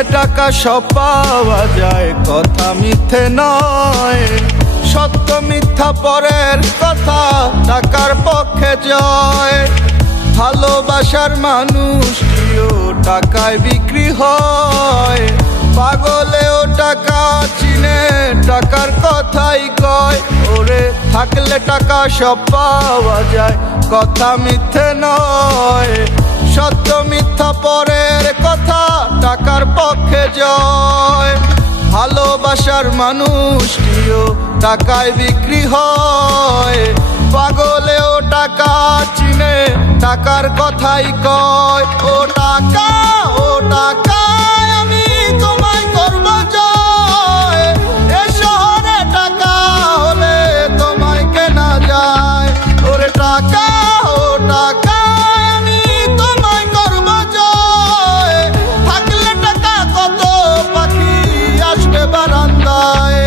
থাকলে টাকা সব পাওয়া যায়, কথা মিথ্যে নয়। সত্য মিথ্যা পরের কথা, টাকার পক্ষে জয়। ভালোবাসার মানুষটিও টাকায় বিক্রি হয়। পাগলেও টাকা চিনে, টাকার কথাই কয়। ওরে থাকলে টাকা সব পাওয়া যায়, কথা মিথ্যে নয়। সত্য মিথ্যা পরের কথা, টাকার পক্ষে জয়। ভালোবাসার মানুষটিও টাকায় বিক্রি হয়। পাগলেও টাকা চিনে, টাকার কথাই কয়। ও টাকা, ও টাকা, আমি তোমায় করব জয়। এ শহরে টাকা হলে তোমায় কেনা যায়। ওরে টাকা, ও টাকা, আমি তোমায় করব জয়। থাকলে টাকা কত পাখি আসবে বারান্দায়।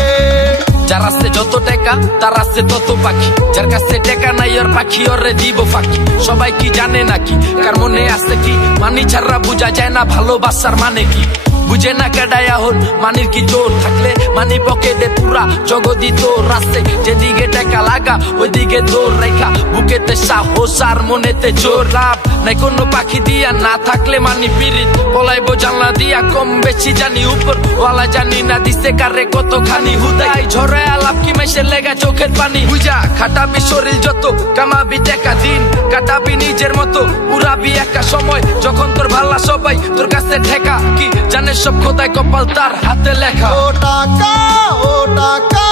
যার আছে যত টাকা তার আছে তত পাখি, যার কাছে টাকা নাই ওর পাখি ওরে দিব ফাঁকি। সবাই কি জানে নাকি, কার মনে আছে কি, মানি ছাড়া বুঝা যায় না ভালোবাসার মানে কি। বুঝে না কেডায় এখন মানির কি জোর, থাকলে মানি পকেটে পুরা জগদি তোর। রাস্তে যেদিকে টাকা লাগা ওইদিকে দৌড় রেখা, বুকেতে সাহস আর মনেতে জোর। লাভ নাই কোনো পাখি দিয়া, না থাকলে মানি পিরিত। পলাইবো জানলা দিয়া, কম বেশি জানি উপর ওয়ালা জানি না দিছে কারে কতখানি। হুদাই ঝরে আলাপ কি মেশে লেগা চোখের পানি। বুঝা খাটাবি শরীর যত, কামাবি টাকা দিন কাটাবি নিজের মতো। উড়াবি একা সময় যখন তোর ভালা সবাই তোর কাছে ঠেকা। কি জানে সব খোদায় কপাল তার হাতে লেখা। ও টাকা, ও টাকা,